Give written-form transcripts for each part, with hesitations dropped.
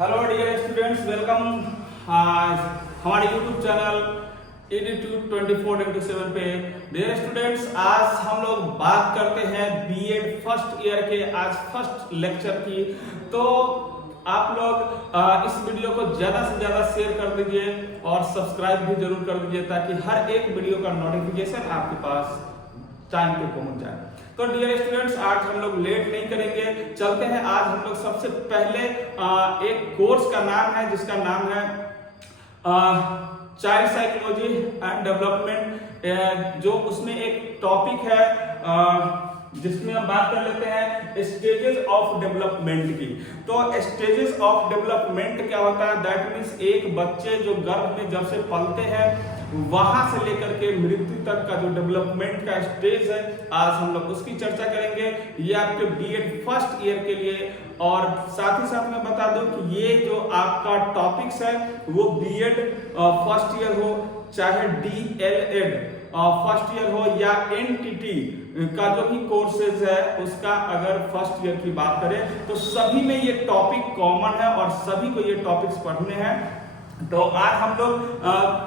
Hello dear students, welcome हमारे YouTube channel एडीट्यूड 24/7 पे। Dear students, आज हम लोग बात करते हैं बीएड फर्स्ट ईयर के आज फर्स्ट लेक्चर की। तो आप लोग इस वीडियो को ज़्यादा से ज़्यादा शेयर कर दीजिए और सब्सक्राइब भी जरूर कर दीजिए ताकि हर एक वीडियो का नोटिफिकेशन आपके पास टाइम पे पहुंच जाए। तो डियर स्टूडेंट्स, आज हम लोग लेट नहीं करेंगे, चलते हैं। आज हम लोग सबसे पहले एक कोर्स का नाम है जिसका नाम है चाइल्ड साइकोलॉजी एंड डेवलपमेंट, जो उसमें एक टॉपिक है जिसमें हम बात कर लेते हैं स्टेजेस ऑफ डेवलपमेंट की। तो स्टेजेस ऑफ डेवलपमेंट क्या होता है? दैट मीन्स एक बच्चे जो गर्भ में जब से पलते हैं वहां से लेकर के मृत्यु तक का जो डेवलपमेंट का स्टेज है, आज हम लोग उसकी चर्चा करेंगे। ये आपके बीएड फर्स्ट ईयर के लिए, और साथ ही साथ मैं बता दूं कि ये जो आपका टॉपिक्स है वो बीएड फर्स्ट ईयर हो, चाहे डीएलएड फर्स्ट ईयर हो या एनटीटी का जो भी कोर्सेज है उसका अगर फर्स्ट ईयर की बात करें तो सभी में ये टॉपिक कॉमन है और सभी को ये टॉपिक्स पढ़ने हैं। तो आज हम लोग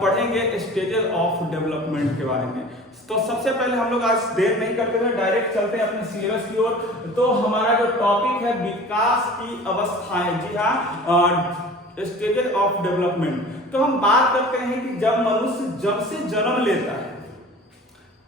पढ़ेंगे स्टेजेस ऑफ डेवलपमेंट के बारे में। तो सबसे पहले हम लोग आज देर नहीं करते हुए डायरेक्ट चलते हैं अपने सिलेबस की ओर। तो हमारा जो टॉपिक है विकास की अवस्थाएं, जी हाँ, स्टेजेस ऑफ डेवलपमेंट। तो हम बात करते हैं कि जब मनुष्य जब से जन्म लेता है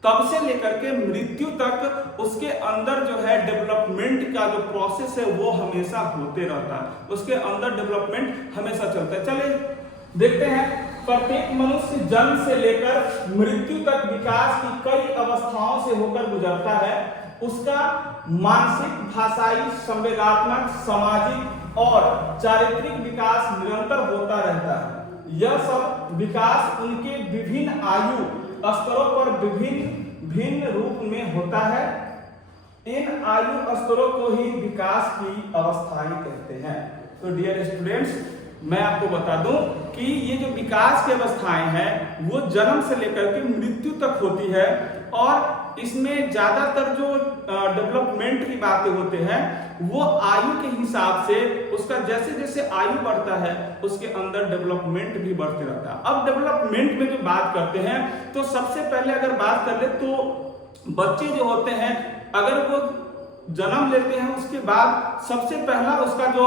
तब से लेकर के मृत्यु तक उसके अंदर जो है डेवलपमेंट का जो प्रोसेस है वो हमेशा होते रहता है, उसके अंदर डेवलपमेंट हमेशा चलता है। चलिए देखते हैं। प्रत्येक मनुष्य जन्म से लेकर मृत्यु तक विकास की कई अवस्थाओं से होकर गुजरता है। उसका मानसिक, भाषाई, संवेदनात्मक, सामाजिक और चारित्रिक विकास निरंतर होता रहता है। यह सब विकास उनके विभिन्न आयु स्तरों पर भिन्न रूप में होता है। इन आयु स्तरों को ही विकास की अवस्थाएं कहते हैं। तो डियर स्टूडेंट्स, मैं आपको बता दूं कि ये जो विकास की अवस्थाएं हैं वो जन्म से लेकर के मृत्यु तक होती है, और इसमें ज्यादातर जो डेवलपमेंट की बातें होते हैं वो आयु के हिसाब से, उसका जैसे जैसे आयु बढ़ता है उसके अंदर डेवलपमेंट भी बढ़ते रहता है। अब डेवलपमेंट में जो बात करते हैं तो सबसे पहले अगर बात कर ले तो बच्चे जो होते हैं अगर वो जन्म लेते हैं उसके बाद सबसे पहला उसका जो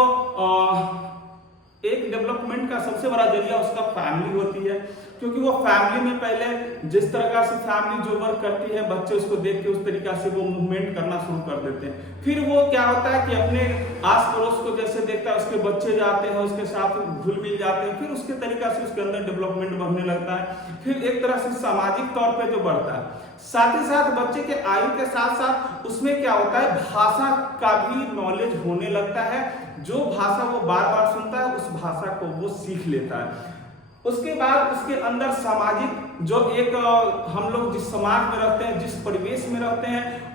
एक डेवलपमेंट का सबसे बड़ा जरिया उसका फैमिली होती है, क्योंकि वो फैमिली में पहले जिस तरह से फैमिली जो वर्क करती है बच्चे उसको देख के उस तरीका से वो मूवमेंट करना शुरू कर देते हैं। फिर वो क्या होता है कि अपने आस पड़ोस को जैसे देखता है उसके बच्चे जाते हैं उसके साथ घुल मिल जाते हैं, फिर उसके तरीका से उसके अंदर डेवलपमेंट बढ़ने लगता है। फिर एक तरह से सामाजिक तौर पर जो बढ़ता है, साथ ही साथ बच्चे के आयु के साथ साथ उसमें क्या होता है भाषा का भी नॉलेज होने लगता है। जो भाषा वो बार बार सुनता है उस भाषा को वो सीख लेता है। उसके बाद उसके अंदर सामाजिक जो एक हम लोग जिस समाज में रहते हैं, जिस परिवेश में रहते हैं,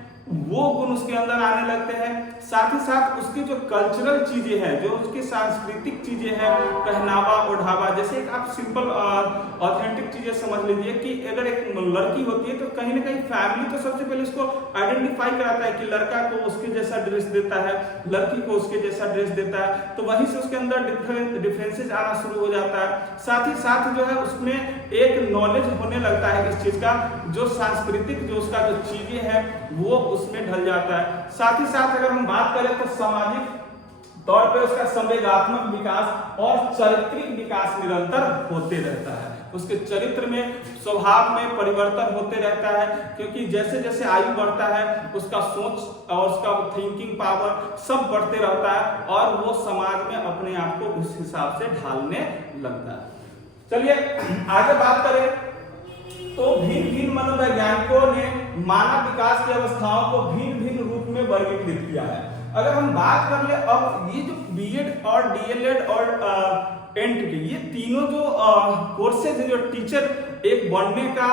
वो गुण उसके अंदर आने लगते हैं। साथ ही साथ उसकी जो कल्चरल चीजें हैं, जो उसकी सांस्कृतिक चीजें हैं, पहनावा ओढ़ावा, जैसे एक आप सिंपल ऑथेंटिक चीजें समझ लीजिए कि अगर एक लड़की होती है तो कहीं ना कहीं फैमिली तो सबसे पहले उसको आइडेंटिफाई कराता है कि लड़का को उसके जैसा ड्रेस देता है, लड़की को उसके जैसा ड्रेस देता है, तो वहीं से उसके अंदर डिफरेंसेस आना शुरू हो जाता है। साथ ही साथ जो है उसमें एक नॉलेज होने लगता है इस चीज का, जो सांस्कृतिक जो उसका जो चीजें हैं वो उसमें ढल जाता है। साथ ही साथ अगर हम बात करें तो सामाजिक तौर पे उसका संवेदनात्मक विकास और चारित्रिक विकास निरंतर होते रहता है। उसके चरित्र में, स्वभाव में परिवर्तन होते रहता है, क्योंकि जैसे जैसे आयु बढ़ता है उसका सोच और उसका थिंकिंग पावर सब बढ़ते रहता है और वो समाज में अपने आप को उस हिसाब से ढालने लगता है। चलिए आगे बात करें तो भिन्न भिन्न मनोवैज्ञानिकों ने मानव विकास की अवस्थाओं को भिन्न भिन्न रूप में वर्गीकृत किया है। अगर हम बात कर ले, अब ये जो बीएड और डीएलएड और एनटीटी, ये तीनों जो कोर्सेज है, जो टीचर एक बनने का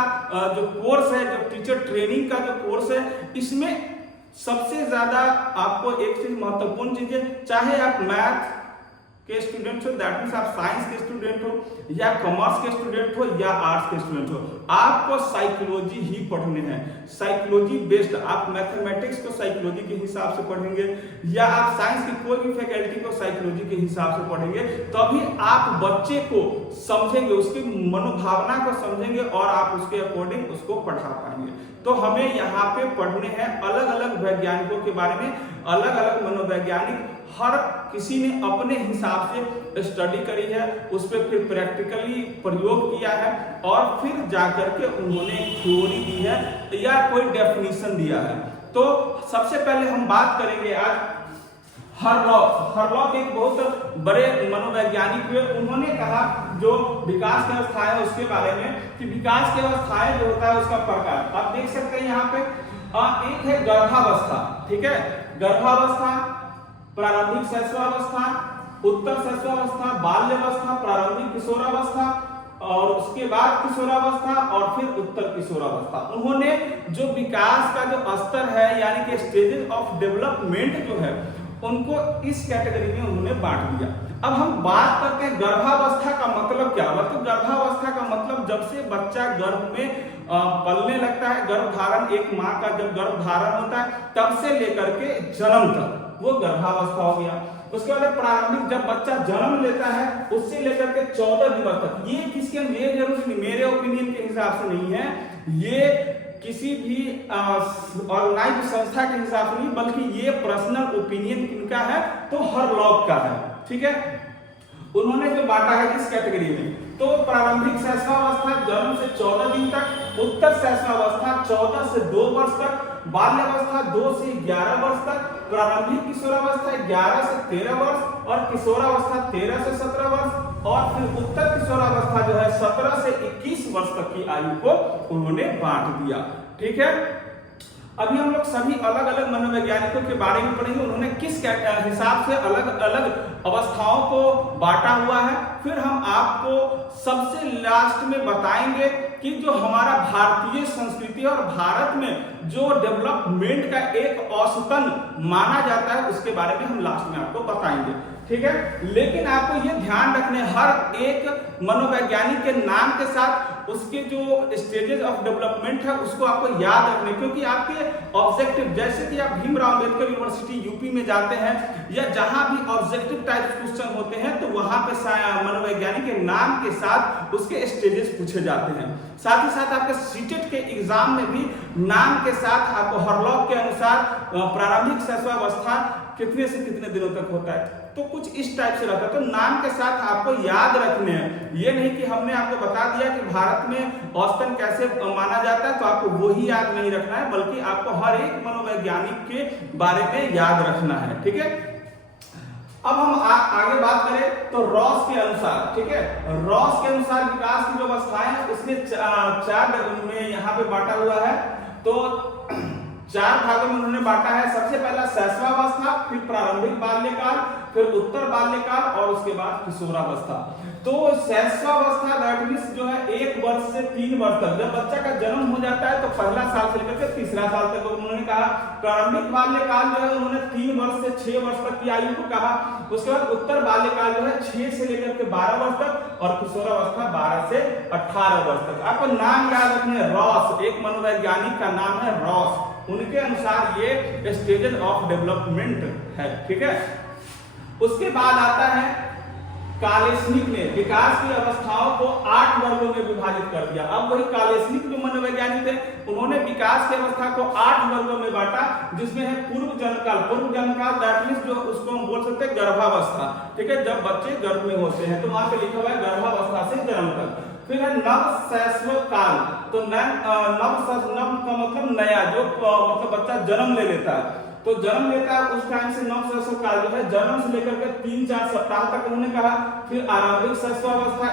जो कोर्स है, जो टीचर ट्रेनिंग का जो कोर्स है, इसमें सबसे ज्यादा आपको एक चीज महत्वपूर्ण चीज है, चाहे आप मैथ के स्टूडेंट हो, दैट मीन्स आप साइंस के स्टूडेंट हो या कॉमर्स के स्टूडेंट हो या आर्ट्स के स्टूडेंट हो, आपको साइकोलॉजी ही पढ़ने हैं। साइकोलॉजी बेस्ड, आप मैथमेटिक्स को साइकोलॉजी के हिसाब से पढ़ेंगे या आप साइंस की कोई भी फैकल्टी को साइकोलॉजी के हिसाब से पढ़ेंगे, तभी आप बच्चे को समझेंगे, उसकी मनोभावना को समझेंगे और आप उसके अकॉर्डिंग उसको पढ़ा पाएंगे। तो हमें यहाँ पे पढ़ने हैं अलग अलग वैज्ञानिकों के बारे में, अलग अलग मनोवैज्ञानिक, हर किसी ने अपने हिसाब से स्टडी करी है, उस पर फिर प्रैक्टिकली प्रयोग किया है और फिर जाकर के उन्होंने थ्योरी दी है या कोई डेफिनेशन दिया है। तो सबसे पहले हम बात करेंगे आज हरलॉक एक बहुत बड़े मनोवैज्ञानिक हुए। उन्होंने कहा जो विकास की अवस्थाएं है उसके बारे में, कि विकास की अवस्थाएं जो होता है उसका प्रकार आप देख सकते हैं यहाँ पे। एक है गर्भावस्था, ठीक है, गर्भावस्था, प्रारंभिक शैशवावस्था, उत्तर शैशवावस्था, बाल्यावस्था, प्रारंभिक किशोरावस्था और उसके बाद किशोरावस्था और फिर उत्तर किशोरावस्था। उन्होंने जो विकास का जो स्तर है यानी कि स्टेजेस ऑफ डेवलपमेंट जो है उनको इस कैटेगरी में उन्होंने बांट दिया। अब हम बात करते हैं गर्भावस्था का मतलब क्या हुआ। तो गर्भावस्था का मतलब जब से बच्चा गर्भ में पलने लगता है, गर्भधारण, एक माँ का जब गर्भधारण होता है तब से लेकर के जन्म तक वो गर्भावस्था हो गया। उसके बाद प्रारंभिक, जब बच्चा जन्म लेता है उससे लेकर के 14 दिवस तक, ये किसके, ये जरूर नहीं, मेरे ओपिनियन के हिसाब से नहीं है, ये किसी भी ऑर्गेनाइज्ड संस्था के हिसाब से नहीं, बल्कि ये पर्सनल ओपिनियन किनका है, तो हरलॉक का है, ठीक है। उन्होंने जो बांटा है इस कैटेगरी में, तो प्रारंभिक शैशवावस्था जन्म से 14 दिन तक, उत्तर शैशवावस्था 14 से 2 वर्ष तक, बाल्यावस्था 2 से 11 वर्ष तक, प्रारंभिक किशोरावस्था 11 से 13 वर्ष और किशोरावस्था 13 से 17 वर्ष और फिर उत्तर किशोरावस्था जो है 17 से 21 वर्ष तक की आयु को उन्होंने बांट दिया, ठीक है। अभी हम लोग सभी अलग अलग मनोवैज्ञानिकों के बारे में पढ़ेंगे, उन्होंने किस हिसाब से अलग अलग अवस्थाओं को बांटा हुआ है। फिर हम आपको सबसे लास्ट में बताएंगे कि जो हमारा भारतीय संस्कृति और भारत में जो डेवलपमेंट का एक औसतन माना जाता है उसके बारे में हम लास्ट में आपको बताएंगे, ठीक है। लेकिन आपको ये ध्यान रखने, हर एक मनोवैज्ञानिक के नाम के साथ उसके जो स्टेजेस ऑफ डेवलपमेंट है उसको आपको याद रखने, क्योंकि आपके ऑब्जेक्टिव, जैसे कि आप भीमराव अंबेडकर यूनिवर्सिटी यूपी में जाते हैं या जहां भी ऑब्जेक्टिव टाइप क्वेश्चन होते हैं तो वहां पे मनोवैज्ञानिक के नाम के साथ उसके स्टेजेस पूछे जाते हैं। साथ ही साथ आपके सीटेट के एग्जाम में भी नाम के साथ आपको हरलॉक के अनुसार प्रारंभिक शैशवावस्था कितने से कितने दिनों तक होता है, तो कुछ इस टाइप से रहता है। तो नाम के साथ आपको याद रखने हैं, ये नहीं कि हमने आपको बता दिया कि भारत में औसतन कैसे माना जाता है तो आपको वही याद नहीं रखना है, बल्कि आपको हर एक मनोवैज्ञानिक के बारे में याद रखना है, ठीक है। अब हम आगे बात करें तो रॉस के अनुसार, ठीक है, रॉस के अनुसार विकास की जो अवस्थाएं हैं उसने 4 में यहाँ पे बांटा हुआ है। तो 4 भागों में उन्होंने बांटा है। सबसे पहला शैशवावस्था, फिर प्रारंभिक बाल्यकाल, फिर उत्तर बाल्यकाल और उसके बाद किशोरावस्था। तो शैशवावस्था दैट मींस जो है 1 वर्ष से 3 वर्ष तक, जब बच्चा का जन्म हो जाता है तो पहला साल से लेकर के तीसरा साल तक उन्होंने कहा। प्रारंभिक बाल्यकाल जो है उन्होंने 3 वर्ष से 6 वर्ष तक की आयु को कहा। उसके बाद उत्तर बाल्यकाल जो है 6 से लेकर के 12 वर्ष तक और किशोरावस्था 12 से 18 वर्ष तक। आपको नाम याद रखने, रॉस, एक मनोवैज्ञानिक का नाम है रॉस, उनके अनुसार ये स्टेजेस ऑफ डेवलपमेंट है, ठीक है। उसके बाद आता है कालेस्निक ने विकास की अवस्थाओं को 8 वर्गों में विभाजित कर दिया। अब वही कालेस्निक जो मनोवैज्ञानिक थे उन्होंने विकास की अवस्था को 8 वर्गों में बांटा, जिसमें है पूर्व जन्मकाल दैट मींस जो उसको हम बोल सकते हैं गर्भावस्था, ठीक है, जब बच्चे गर्भ में होते हैं तो वहां पे लिखा हुआ है गर्भावस्था से जन्म तक। फिर है नव शैशवकाल, तो नव का मतलब नया, जो मतलब बच्चा जन्म ले लेता है, तो जन्म लेता है उस टाइम से नव शैशवकाल जो है जन्म से लेकर के 3-4 सप्ताह तक उन्होंने कहा। फिर आरंभिक शैशवावस्था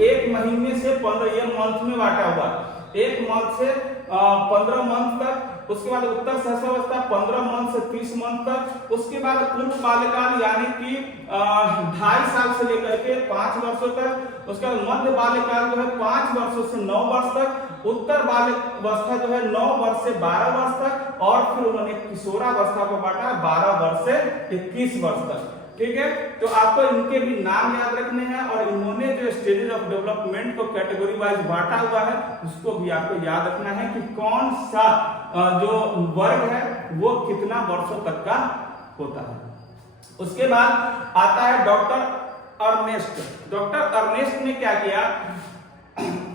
1 महीने से 15, ये मंथ में बांटा हुआ, 1 मंथ से 15 मंथ तक। उसके बाद उत्तर शैशवावस्था 15 मंथ से 30 मंथ तक। उसके बाद पूर्व बाल्यकाल यानी कि 2.5 साल से लेकर के 5 वर्षों तक। उसके बाद मध्य बाल्यकाल जो है 5 वर्षों से 9 वर्ष तक। उत्तर बाल्यावस्था जो है 9 वर्ष से 12 वर्ष तक। और फिर उन्होंने किशोरावस्था को बांटा 12 वर्ष से 21 वर्ष तक। ठीक है। तो आपको इनके भी नाम याद रखने हैं और इन्होंने जो स्टेजेस ऑफ डेवलपमेंट को कैटेगरी वाइज बांटा हुआ है उसको भी आपको याद रखना है कि कौन सा जो वर्ग है वो कितना वर्षों तक का होता है। उसके बाद आता है डॉक्टर अर्नेस्ट। डॉक्टर अर्नेस्ट ने क्या किया,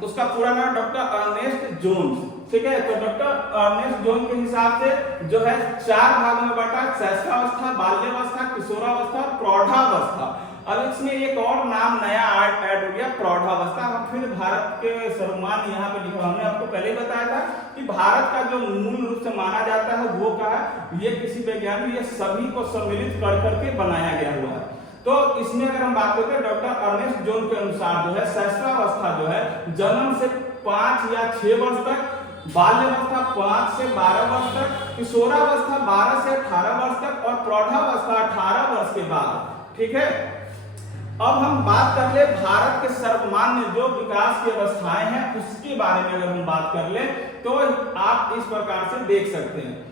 उसका पूरा नाम डॉक्टर अर्नेस्ट जोन्स, ठीक है। तो डॉक्टर अर्नेस्ट जोन्स के हिसाब से जो है 4 भागों में बांटा, शैशवावस्था, बाल्यावस्था, किशोरावस्था और प्रौढ़ावस्था। अब इसमें एक और नाम नया ऐड हो गया, प्रौढ़ावस्था। हम फिर भारत के सर्वमान्य यहाँ पे लिखा, हमने आपको पहले ही बताया था कि भारत का जो मूल रूप से माना जाता है वो क्या है, ये किसी वैज्ञानिक, ये सभी को सम्मिलित कर करके बनाया गया हुआ है। तो इसमें अगर हम बात करते हैं डॉक्टर अर्नेस्ट जोन्स के अनुसार जो है शैशवावस्था जो है जन्म से 5 या 6 वर्ष तक, बाल्यावस्था 5 से 12 वर्ष तक, किशोरावस्था 12 से 18 वर्ष तक और प्रौढ़ावस्था 18 वर्ष के बाद, ठीक है। अब हम बात कर ले भारत के सर्वमान्य जो विकास की अवस्थाएं हैं उसके बारे में अगर हम बात कर ले तो आप इस प्रकार से देख सकते हैं।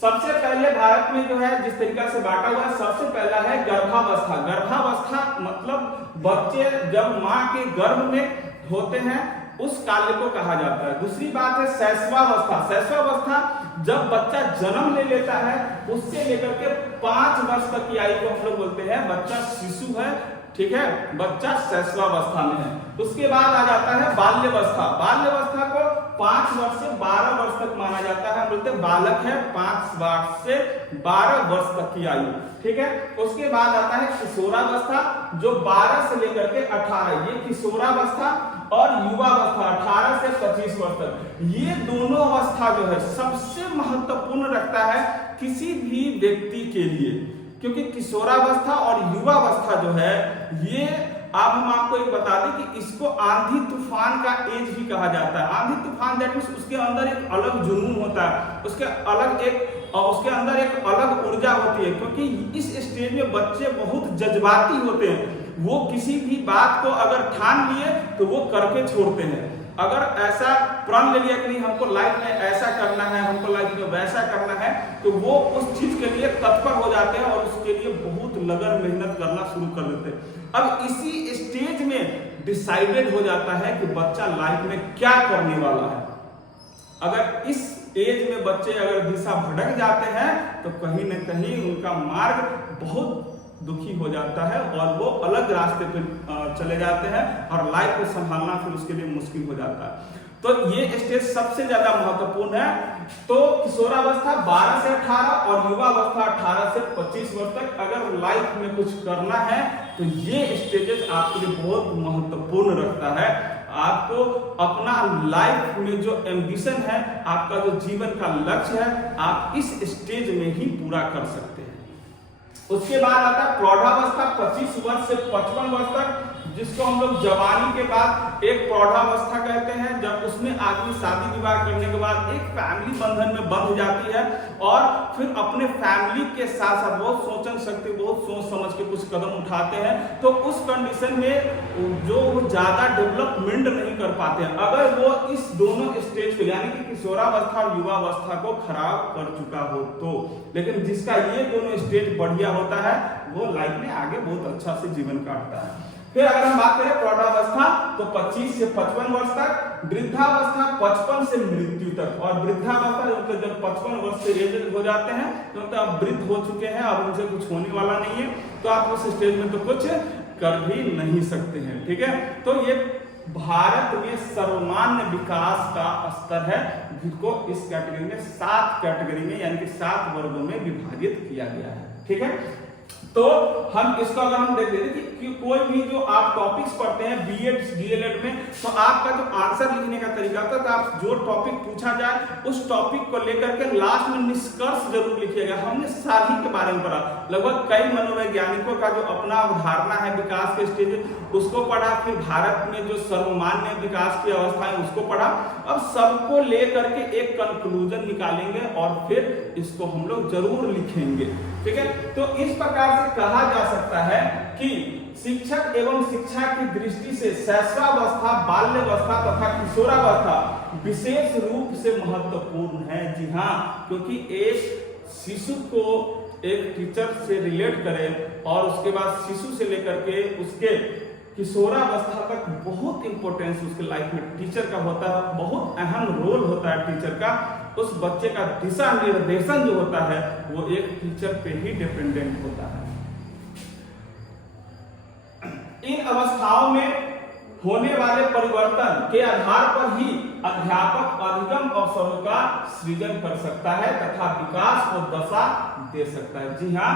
सबसे पहले भारत में जो है जिस तरीका से बांटा हुआ है, सबसे पहला है गर्भावस्था। गर्भावस्था मतलब बच्चे जब माँ के गर्भ में होते हैं उस काल को कहा जाता है। दूसरी बात है शैशवावस्था। शैशवावस्था जब बच्चा जन्म ले लेता है उससे लेकर के 5 वर्ष तक की आयु को हम लोग बोलते हैं बच्चा शिशु है, ठीक है, बच्चा शैशवावस्था में है। उसके बाद आ जाता है बाल्यावस्था। बाल्यावस्था को 5 वर्ष से 12 वर्ष तक माना जाता है, बोलते बालक है 5 वर्ष से 12 वर्ष तक की आयु, ठीक है। उसके बाद आता है किशोरावस्था जो 12 से लेकर के 18, ये किशोरावस्था और युवावस्था 18 से 25 वर्ष तक। ये दोनों अवस्था जो है सबसे महत्वपूर्ण रखता है किसी भी व्यक्ति के लिए, क्योंकि किशोरावस्था और युवावस्था जो है ये अब हम आपको एक बता दें कि इसको आंधी तूफान का एज भी कहा जाता है। आंधी तूफान दैट मींस उसके अंदर एक अलग जुनून होता है, उसके अंदर एक अलग ऊर्जा होती है, क्योंकि इस स्टेज में बच्चे बहुत जज्बाती होते हैं। वो किसी भी बात को अगर ठान लिए तो वो करके छोड़ते हैं। अगर ऐसा प्रण ले लिया कि नहीं हमको लाइफ में ऐसा करना है, हमको लाइफ में वैसा करना है, तो वो उस चीज के लिए तत्पर हो जाते हैं और उसके लिए बहुत लगन मेहनत करना शुरू कर देते हैं। अब इसी स्टेज में डिसाइडेड हो जाता है कि बच्चा लाइफ में क्या करने वाला है। अगर इस एज में बच्चे अगर दिशा भटक जाते हैं तो कहीं न कहीं उनका मार्ग बहुत दुखी हो जाता है और वो अलग रास्ते पे चले जाते हैं और लाइफ को संभालना फिर उसके लिए मुश्किल हो जाता है। तो ये स्टेज सबसे ज्यादा महत्वपूर्ण है। तो किशोरावस्था 12 से 18 और युवावस्था 18 से 25 वर्ष तक अगर लाइफ में कुछ करना है तो ये स्टेजेस आपके लिए बहुत महत्वपूर्ण रखता है। आपको अपना लाइफ में जो एम्बिशन है, आपका जो जीवन का लक्ष्य है, आप इस स्टेज में ही पूरा कर सकते हैं। उसके बाद आता है प्रौढ़ावस्था 25 वर्ष से 55 वर्ष तक, जिसको हम लोग जवानी के बाद एक प्रौढ़ावस्था कहते हैं, जब उसमें आदमी शादी विवाह करने के बाद एक फैमिली बंधन में बंध जाती है और फिर अपने फैमिली के साथ साथ बहुत सोचन शक्ति, बहुत सोच समझ के कुछ कदम उठाते हैं। तो उस कंडीशन में जो वो ज्यादा डेवलपमेंट नहीं कर पाते हैं, अगर वो इस दोनों स्टेज को यानी कि किशोरावस्था और युवावस्था को खराब कर चुका हो तो, लेकिन जिसका ये दोनों स्टेज बढ़िया होता है वो लाइफ में आगे बहुत अच्छा से जीवन काटता है। फिर अगर हम बात करें प्रौढ़ावस्था तो 25 से 55 वर्ष तक, वृद्धावस्था 55 से मृत्यु तक। और वृद्धावस्था जब 55 वर्ष से एज हो जाते हैं तो अब वृद्ध हो चुके हैं, अब उनसे कुछ होने वाला नहीं है, तो आप उस स्टेज में तो कुछ कर भी नहीं सकते हैं, ठीक है। तो ये भारत में सर्वमान्य विकास का स्तर है, जिसको इस कैटेगरी में 7 कैटेगरी में यानी कि 7 वर्गों में विभाजित किया गया है, ठीक है। तो हम इसको अगर हम देख लेते कि कोई भी जो आप टॉपिक्स पढ़ते हैं बीएड डीएलएड में, तो आपका जो आंसर लिखने का तरीका होता है, तो आप जो टॉपिक पूछा जाए उस टॉपिक को लेकर के लास्ट में निष्कर्ष जरूर लिखिएगा। हमने सारणी के बारे में पढ़ा, लगभग कई मनोवैज्ञानिकों का जो अपना अवधारणा है विकास के स्टेज उसको पढ़ा, फिर भारत में जो सर्वमान्य विकास की अवस्था है उसको पढ़ा। अब सबको लेकर के एक कंक्लूजन निकालेंगे और फिर इसको हम लोग जरूर लिखेंगे, ठीक है। तो इस प्रकार से कहा जा सकता है कि शिक्षक एवं शिक्षा की दृष्टि से शैशवावस्था, बाल्यावस्था तथा किशोरावस्था विशेष रूप से महत्वपूर्ण है। जी हाँ, क्योंकि एक शिशु को एक टीचर से रिलेट करें और उसके बाद शिशु से लेकर के उसके किशोरावस्था तक बहुत इंपॉर्टेंस उसके लाइफ में टीचर का होता है, बहुत अहम रोल होता है टीचर का। उस बच्चे का दिशा निर्देशन जो होता है वो एक टीचर पे ही डिपेंडेंट होता है। इन अवस्थाओं में होने वाले परिवर्तन के आधार पर ही अध्यापक अधिगम अवसरों का सृजन कर सकता है तथा विकास को दशा दे सकता है। जी हाँ,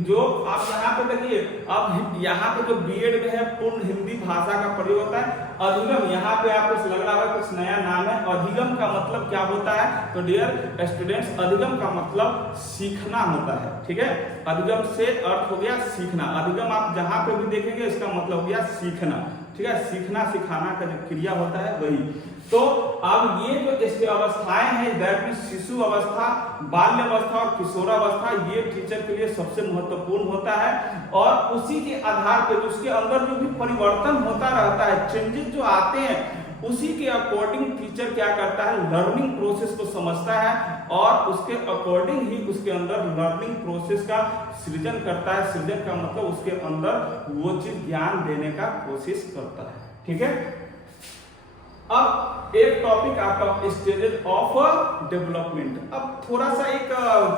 जो आप यहाँ पे देखिए, अब यहाँ पे जो बीएड में है पूर्ण हिंदी भाषा का प्रयोग होता है। अधिगम यहाँ पे आपको लग रहा है कुछ नया नाम है। अधिगम का मतलब क्या होता है? तो डियर स्टूडेंट्स, अधिगम का मतलब सीखना होता है। ठीक है, अधिगम से अर्थ हो गया सीखना। अधिगम आप जहाँ पे भी देखेंगे इसका मतलब हो गया सीखना। ठीक है, सीखना सिखाना का जो क्रिया होता है वही। तो अब ये जो इसके अवस्थाएं हैं, दैट मींस शिशु अवस्था, बाल्य अवस्था और किशोरावस्था, ये टीचर के लिए सबसे महत्वपूर्ण होता है। और उसी के आधार पर उसके अंदर जो भी परिवर्तन होता रहता है, चेंजेस जो आते हैं, उसी के अकॉर्डिंग टीचर क्या करता है, लर्निंग प्रोसेस को समझता है और उसके अकॉर्डिंग ही उसके अंदर लर्निंग प्रोसेस का सृजन करता है। सृजन का मतलब उसके अंदर वो चीज ज्ञान देने का कोशिश करता है। ठीक है, अब एक टॉपिक आपका स्टेजेस ऑफ डेवलपमेंट। अब थोड़ा सा एक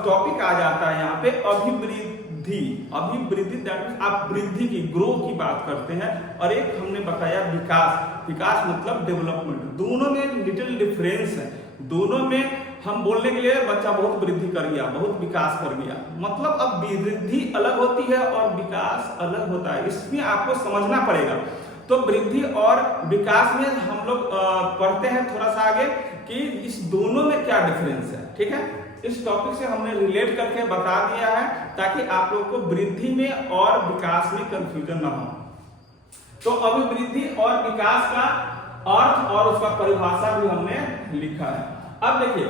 टॉपिक आ जाता है यहाँ पे, अभिवृद्धि। अभिवृद्धि दैट मींस आप वृद्धि की, ग्रो की बात करते हैं, और एक हमने बताया विकास। विकास मतलब डेवलपमेंट। दोनों में लिटिल डिफरेंस है। दोनों में हम बोलने के लिए बच्चा बहुत वृद्धि कर गया, बहुत विकास कर गया, मतलब अब वृद्धि अलग होती है और विकास अलग होता है। इसमें आपको समझना पड़ेगा। तो वृद्धि और विकास में हम लोग पढ़ते हैं थोड़ा सा आगे कि इस दोनों में क्या डिफरेंस है। ठीक है, इस टॉपिक से हमने रिलेट करके बता दिया है ताकि आप लोग को वृद्धि में और विकास में कंफ्यूजन ना हो। तो अभिवृद्धि और विकास का अर्थ और उसका परिभाषा भी हमने लिखा है। अब देखिए,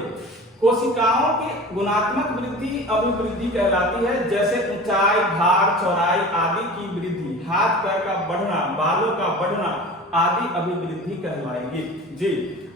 कोशिकाओं की गुणात्मक वृद्धि अभिवृद्धि कहलाती है, जैसे ऊंचाई, भार, चौड़ाई आदि की वृद्धि, हाथ पैर का बढ़ना, बालों का बढ़ना आदि अभिवृद्धि कहलाएगी। जी,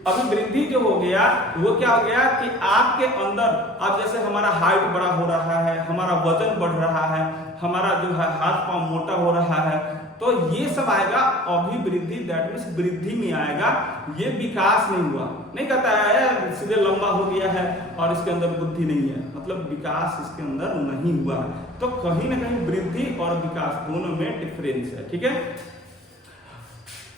अभिवृद्धि जो हो गया वो क्या हो गया कि आपके अंदर, अब जैसे हमारा हाइट बड़ा हो रहा है, हमारा वजन बढ़ रहा है, हमारा जो है हाथ पांव मोटा हो रहा है, तो ये सब आएगा अभिवृद्धि, दैट मींस वृद्धि में आएगा। ये विकास नहीं हुआ। नहीं कहता है सीधे लंबा हो गया है और इसके अंदर बुद्धि नहीं है, मतलब विकास इसके अंदर नहीं हुआ है। तो कहीं ना कहीं वृद्धि और विकास दोनों में डिफरेंस है। ठीक है,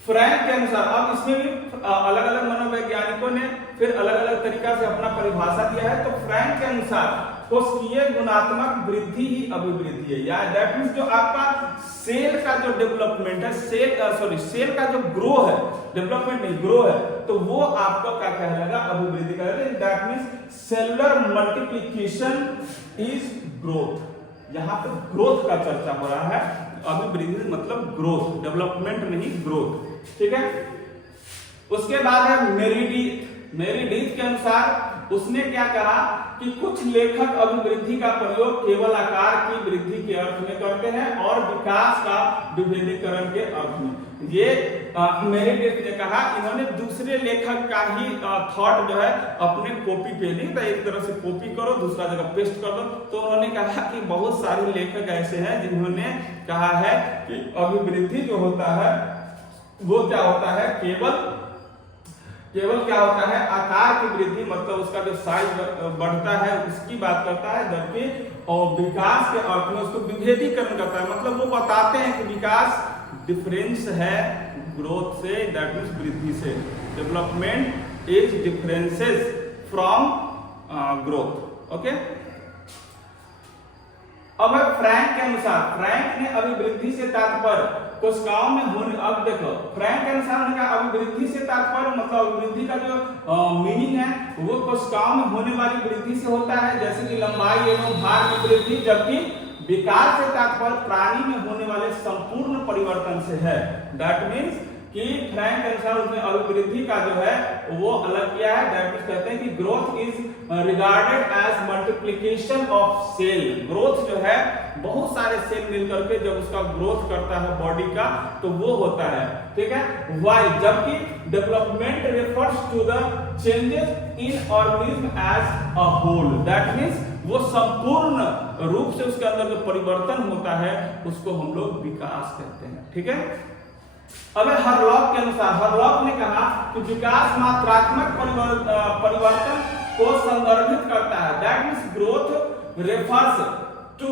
फ्रैंक के अनुसार, अब इसमें भी अलग अलग मनोवैज्ञानिकों ने फिर अलग अलग तरीका से अपना परिभाषा दिया है। तो फ्रैंक के अनुसार कोशिकीय गुणात्मक वृद्धि ही अभिवृद्धि है, या दैट मींस जो आपका सेल का जो डेवलपमेंट है, सेल का जो ग्रो है, डेवलपमेंट नहीं ग्रो है, तो वो आपका क्या कहलाएगा, अभिवृद्धि कहलाएगा। That means cellular multiplication is growth. यहाँ पे ग्रोथ का चर्चा हो रहा है। अभिवृद्धि मतलब ग्रोथ, डेवलपमेंट नहीं ग्रोथ। ठीक है, उसके बाद है मेरिडीथ। मेरिडीथ के अनुसार उसने क्या कहा कि कुछ लेखक अभिवृद्धि का प्रयोग केवल आकार की वृद्धि के अर्थ में करते हैं और विकास का विभेदीकरण के अर्थ में। ये मेरिडीथ ने कहा, इन्होंने दूसरे लेखक का ही थॉट जो है अपने कॉपी पे नहीं, तो एक तरह से कॉपी करो, दूसरा जगह पेस्ट कर दो। तो उन्होंने कहा कि बहुत सारे लेखक ऐसे हैं जिन्होंने कहा है कि अभिवृद्धि जो होता है वो क्या होता है, केवल क्या होता है, आकार की वृद्धि, मतलब उसका जो साइज बढ़ता है उसकी बात करता है, जबकि और विकास के अर्थ में उसको विभेदीकरण करता है। मतलब वो बताते हैं कि विकास डिफरेंस है ग्रोथ से, दैट मींस वृद्धि से। Development is differences from growth. Okay, अब फ्रैंक के अनुसार, फ्रैंक ने अभिवृद्धि से तात्पर्य कोशिकाओं में होने, अब देखो फ्रैंक के अनुसार उन्होंने कहा अभिवृद्धि से तात्पर्य मतलब अभिवृद्धि का जो मीनिंग है वो कोशिकाओं में होने वाली वृद्धि से होता है, जैसे कि लंबाई एवं भार में वृद्धि, जबकि विकास से तात्पर्य प्राणी में होने वाले संपूर्ण परिवर्तन से है। दैट मींस कि फ्रैंक के अनुसार उसने अभिवृद्धि का जो है वो अलग किया है। दैट मींस कहते हैं कि growth is regarded as multiplication of cell. Growth जो है बहुत सारे सेल मिलकर के जब उसका ग्रोथ करता है बॉडी का तो वो होता है। ठीक है, वाई, जबकि development refers to the changes in organism as a whole. That means वो संपूर्ण रूप से उसके अंदर जो परिवर्तन होता है उसको हम लोग विकास कहते हैं। ठीक है, अब हरलॉक के अनुसार, हरलॉक ने कहा कि विकास मात्रात्मक परिवर्तन को संदर्भित करता है। That means growth refers to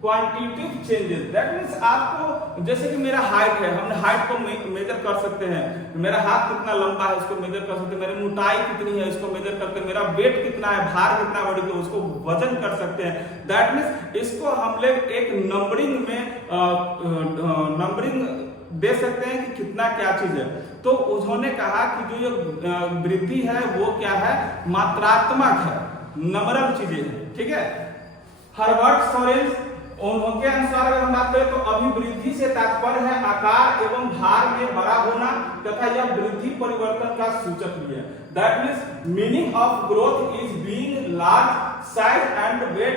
quantitative changes. That means आपको, जैसे कि मेरा हाइट है, हम हाइट को मेजर कर सकते हैं, मेरा हाथ कितना लंबा है इसको मेजर कर सकते हैं, मेरी मोटाई कितनी है इसको मेजर करके, मेरा वेट कितना है, भार कितना बॉडी का उसको वजन कर सकते हैं। दैट मींस इसको हम लोग एक नंबरिंग में नंबरिंग दे सकते हैं कि कितना क्या चीज है। तो उन्होंने कहा कि जो ये वृद्धि है वो क्या है, मात्रात्मक है, नंबरल चीजें हैं। ठीक है, हर्बर्ट सोरेंस उनके अनुसार अगर हम बात करें तो अभिवृद्धि से तात्पर्य है आकार एवं भार में बड़ा होना तथा यह वृद्धि परिवर्तन का सूचक भी है। That means meaning of growth is being large size and weight.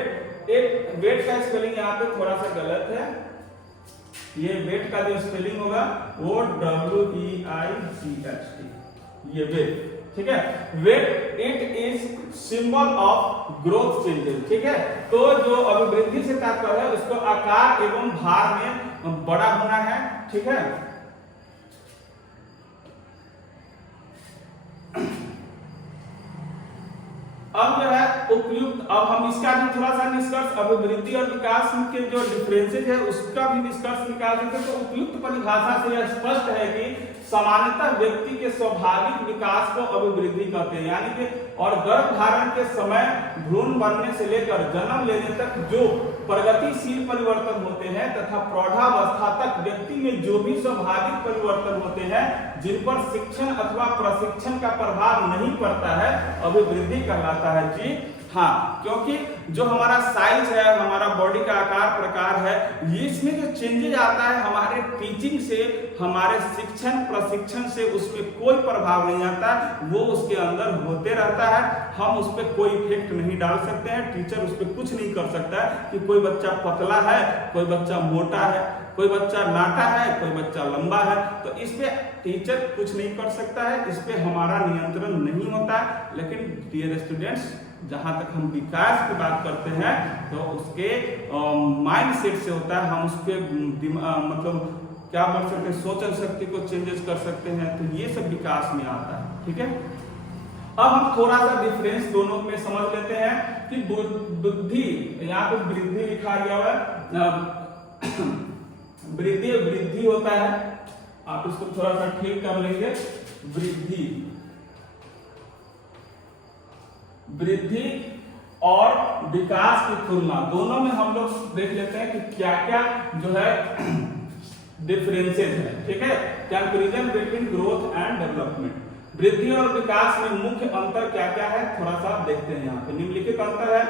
एक वेट का स्पेलिंग यहाँ पे थोड़ा सा गलत है, ये वेट का जो स्पेलिंग होगा वो WEIGHT, ये वेट। ठीक है, weight it is symbol of growth changes. ठीक है, तो जो अभिवृद्धि से तात्पर्य है उसको आकार एवं भार में बड़ा होना है। ठीक है, अब जो है उपयुक्त, अब हम इसका भी थोड़ा सा निष्कर्ष, अभिवृद्धि और विकास के जो डिफरेंसेस है उसका भी निष्कर्ष निकाल सकते हैं। तो उपयुक्त परिभाषा से यह स्पष्ट है कि सामान्यतः व्यक्ति के स्वाभाविक विकास को अभिवृद्धि कहते हैं, यानी कि और गर्भ धारण के समय भ्रूण बनने से लेकर जन्म लेने तक जो प्रगतिशील परिवर्तन होते हैं तथा प्रौढ़ावस्था तक व्यक्ति में जो भी स्वाभाविक परिवर्तन होते हैं जिन पर शिक्षण अथवा प्रशिक्षण का प्रभाव नहीं पड़ता है, अभिवृद्धि कहलाता है। जी हाँ, क्योंकि जो हमारा साइज है, हमारा बॉडी का आकार प्रकार है, इसमें जो चेंजेज आता है हमारे टीचिंग से, हमारे शिक्षण प्रशिक्षण से उसमें कोई प्रभाव नहीं आता, वो उसके अंदर होते रहता है। हम उस पर कोई इफेक्ट नहीं डाल सकते हैं, टीचर उस पर कुछ नहीं कर सकता है कि कोई बच्चा पतला है, कोई बच्चा मोटा है, कोई बच्चा नाटा है, कोई बच्चा लंबा है, तो इस पे टीचर कुछ नहीं कर सकता है, इस पे हमारा नियंत्रण नहीं होता है। लेकिन डियर स्टूडेंट्स, जहां तक हम विकास की बात करते हैं तो उसके माइंड सेट से होता है, हम उसके मतलब क्या बोल सकते हैं, सोचन शक्ति को चेंजेस कर सकते हैं, तो ये सब विकास में आता है। ठीक है, अब हम थोड़ा सा डिफरेंस दोनों में समझ लेते हैं कि बुद्धि, यहाँ पे वृद्धि लिखा गया हुआ है, वृद्धि होता है, आप इसको थोड़ा सा ठीक कर लेंगे। वृद्धि और विकास की तुलना दोनों में हम लोग देख लेते हैं कि क्या क्या जो है डिफरेंसेस है। ठीक है, comparison between growth and development. वृद्धि और विकास में मुख्य अंतर क्या क्या है, थोड़ा सा देखते हैं। यहाँ पे निम्नलिखित अंतर है,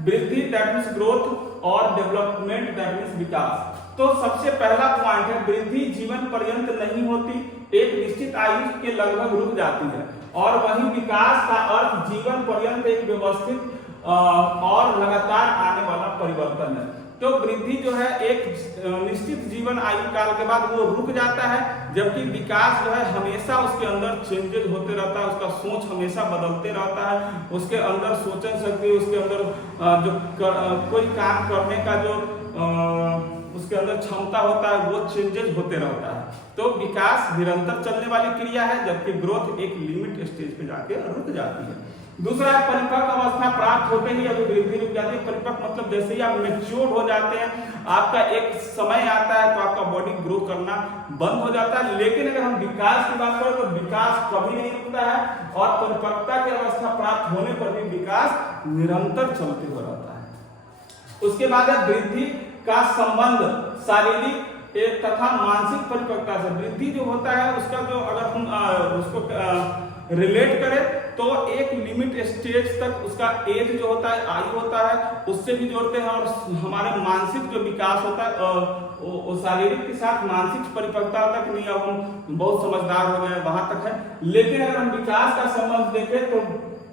वृद्धि दैट मींस ग्रोथ और डेवलपमेंट दैट मींस विकास। तो सबसे पहला पॉइंट है, वृद्धि जीवन पर्यंत नहीं होती, एक निश्चित आयु के लगभग रुक जाती है, और वही विकास का अर्थ जीवन पर्यंत एक व्यवस्थित और लगातार आने वाला परिवर्तन है। तो वृद्धि जो है एक निश्चित जीवन आयु काल के बाद वो रुक जाता है, जबकि विकास जो है हमेशा उसके अंदर चेंजेस होते रहता है, उसका सोच हमेशा बदलते रहता है, उसके अंदर सोचन शक्ति, उसके अंदर जो कोई काम करने का जो उसके अंदर क्षमता होता है वो चेंजेस होते रहता है। तो विकास निरंतर चलने वाली क्रिया है, जबकि ग्रोथ एक लिमिट स्टेज पे जाके रुक जाती है। दूसरा है, परिपक्व अवस्था प्राप्त होते ही अभी वृद्धि रुक जाती है। परिपक्व मतलब जैसे ही आप मैच्योर हो जाते हैं, आपका एक समय आता है तो आपका बॉडी ग्रो करना बंद हो जाता है। लेकिन अगर हम विकास की बात करें तो विकास कभी नहीं रुकता है, और परिपक्वता की अवस्था प्राप्त होने पर भी विकास निरंतर चलते हुए रहता है। उसके बाद है वृद्धि का संबंध शारीरिक तथा मानसिक परिपक्वता से। वृद्धि जो होता है उसका जो अगर हम उसको रिलेट करें तो एक लिमिट स्टेज तक उसका एज जो होता है, आयु होता है, उससे भी जोड़ते हैं। और हमारे मानसिक जो विकास होता है शारीरिक के साथ मानसिक परिपक्वता तक नहीं, अब हम बहुत समझदार हो गए वहां तक है। लेकिन अगर हम विकास का संबंध देखें तो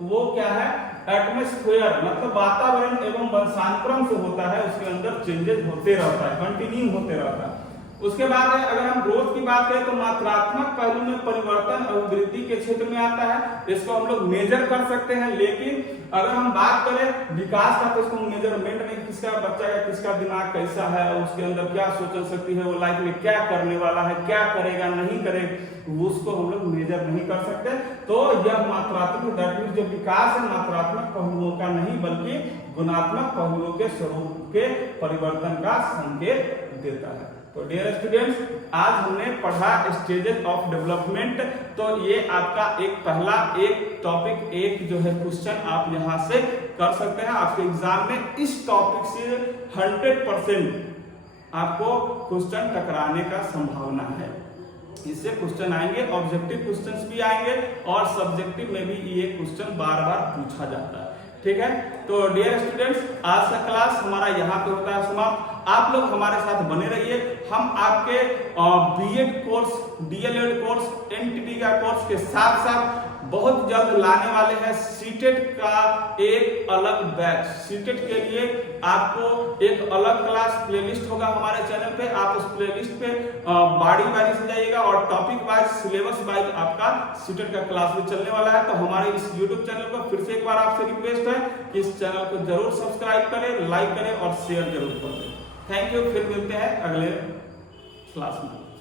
वो क्या है, एटमॉस्फेयर मतलब वातावरण एवं वंशानुक्रम से होता है, उसके अंदर चेंजेस होते रहता है, कंटिन्यू होते रहता है। उसके बाद है, अगर हम ग्रोथ की बात करें तो मात्रात्मक पहलू में परिवर्तन और वृद्धि के क्षेत्र में आता है, इसको हम लोग मेजर कर सकते हैं। लेकिन अगर हम बात करें विकास का तो इसको मेजरमेंट में किसका बच्चा का किसका दिमाग कैसा है, उसके अंदर क्या सोचन शक्ति है, वो लाइफ में क्या करने वाला है, क्या करेगा नहीं करेगा, उसको हम लोग मेजर नहीं कर सकते। तो यह मात्रात्मक जो विकास है मात्रात्मक पहलुओं का नहीं बल्कि गुणात्मक पहलुओं के स्वरूप के परिवर्तन का संकेत देता है। तो डियर स्टूडेंट्स, आज हमने पढ़ा स्टेजेस ऑफ डेवलपमेंट। तो ये आपका एक पहला एक टॉपिक एक जो है क्वेश्चन आप यहाँ से कर सकते हैं। आपके एग्जाम में इस टॉपिक से 100% आपको क्वेश्चन टकराने का संभावना है। इससे क्वेश्चन आएंगे, ऑब्जेक्टिव क्वेश्चंस भी आएंगे और सब्जेक्टिव में भी ये क्वेश्चन बार बार पूछा जाता है। ठीक है, तो डियर स्टूडेंट्स, आज का क्लास हमारा यहाँ पे होता है समाप्त। आप लोग हमारे साथ बने रहिए। हम आपके B Ed course, D El Ed course, NTT का कोर्स के साथ साथ बहुत जल्द लाने वाले हैं सीटेट का एक अलग बैच। सीटेट के लिए आपको एक अलग क्लास प्लेलिस्ट होगा हमारे चैनल पे। आप उस प्लेलिस्ट पे बारी बारी से जाइएगा और टॉपिक वाइज, सिलेबस वाइज आपका सीटेट का क्लास भी चलने वाला है। तो हमारे इस यूट्यूब चैनल को फिर से एक बार आपसे रिक्वेस्ट है कि इस चैनल को जरूर सब्सक्राइब करें, लाइक करें और शेयर जरूर करें। Thank you. फिर मिलते हैं अगले क्लास में।